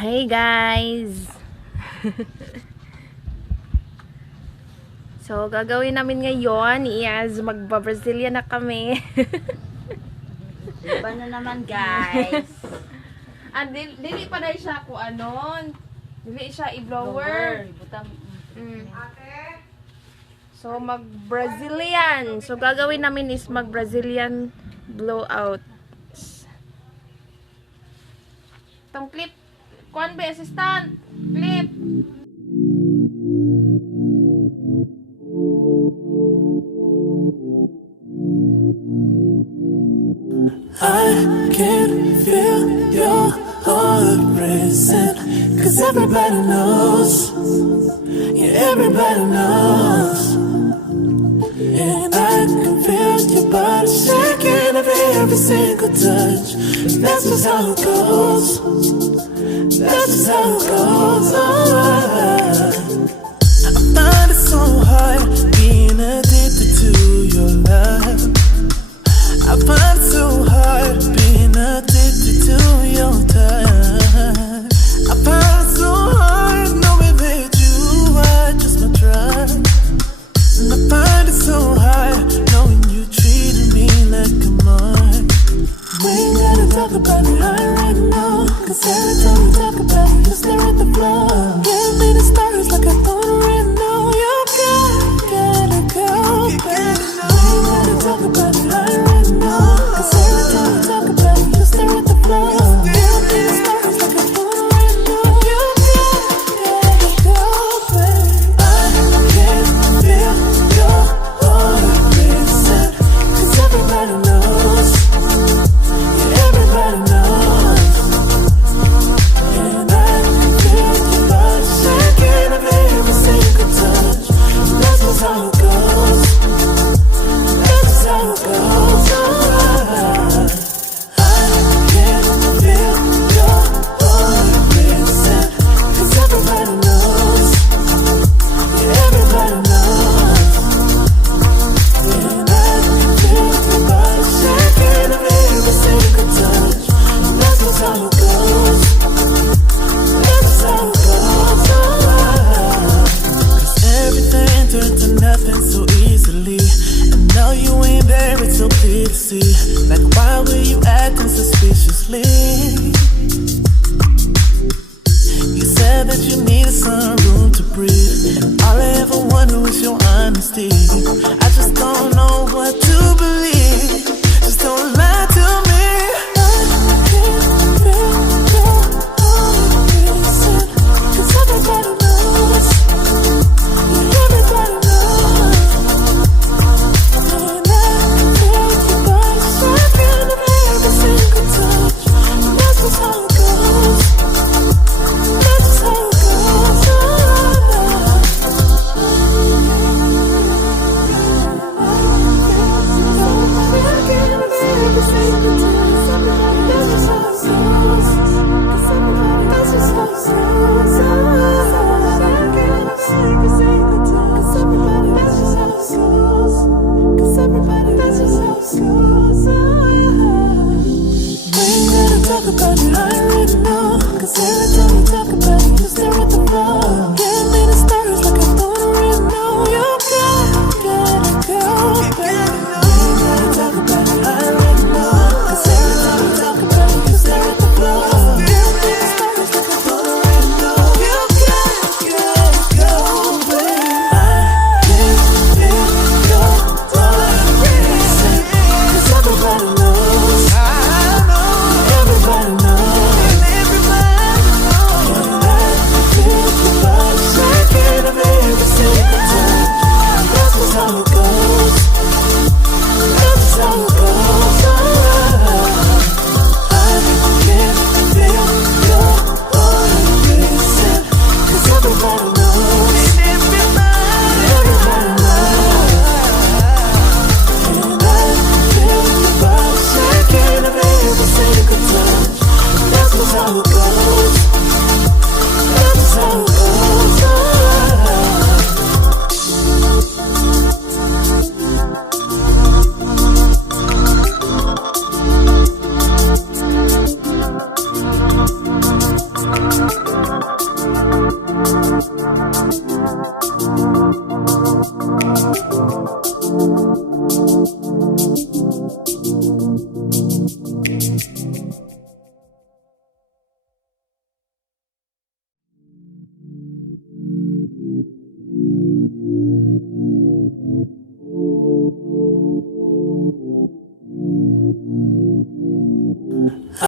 Hey guys! So, gagawin namin ngayon is magba-Brazilian na kami. Iba na naman guys. Dili pa na siya kung ano. Dili siya i-blower. So, mag-Brazilian. So, gagawin namin is mag-Brazilian blowout. Tong clip. Kuan ba, assistant? Clip. I can feel your heart racing, 'cause everybody knows, yeah, everybody knows. And I can feel your body shaking every single touch. And that's just how it goes. That's just how it goes. I find it so hard being addicted to your love. I find it so hard being addicted to your touch. I find it so hard knowing that you are just my drug. And I find it so hard knowing you treated me like a mark. We ain't gotta talk about it right now, 'cause every time we talk about it, you stare at the floor. Give me the stars like I don't already know. You gotta go, baby. We ain't gotta talk about it right now, 'cause every time we talk about it, you stare at the floor. Give me the stars like I don't already know. You gotta go, baby. I can feel your heart racing, 'cause everybody knows. Everybody knows, and I can feel your body shaking every single touch. That's just how it goes. That's just how it goes. I can feel your heart racing, 'cause everybody knows. Everybody knows, and I can feel your body shaking every single touch. That's just how it goes. That's just how it goes. 'Cause everything turned to nothing so easily, and now you ain't there, it's so clear to see. Like, why were you acting suspiciously? You said that you needed some room to breathe, and all I ever wanted was your honesty. I just don't know what to believe. Just don't lie to me. I can't feel your heart racing, 'cause everybody knows. Everybody knows. And I can feel your body shaking every single touch. That's just how it goes. That's just how it goes. Every single touch. That's just how it goes. 'Cause everybody, that's just how it goes. Every single touch. 'Cause everybody, that's just how it goes. 'Cause everybody, that's just how it goes. We ain't gotta talk about it right now, 'cause every time we talk about it,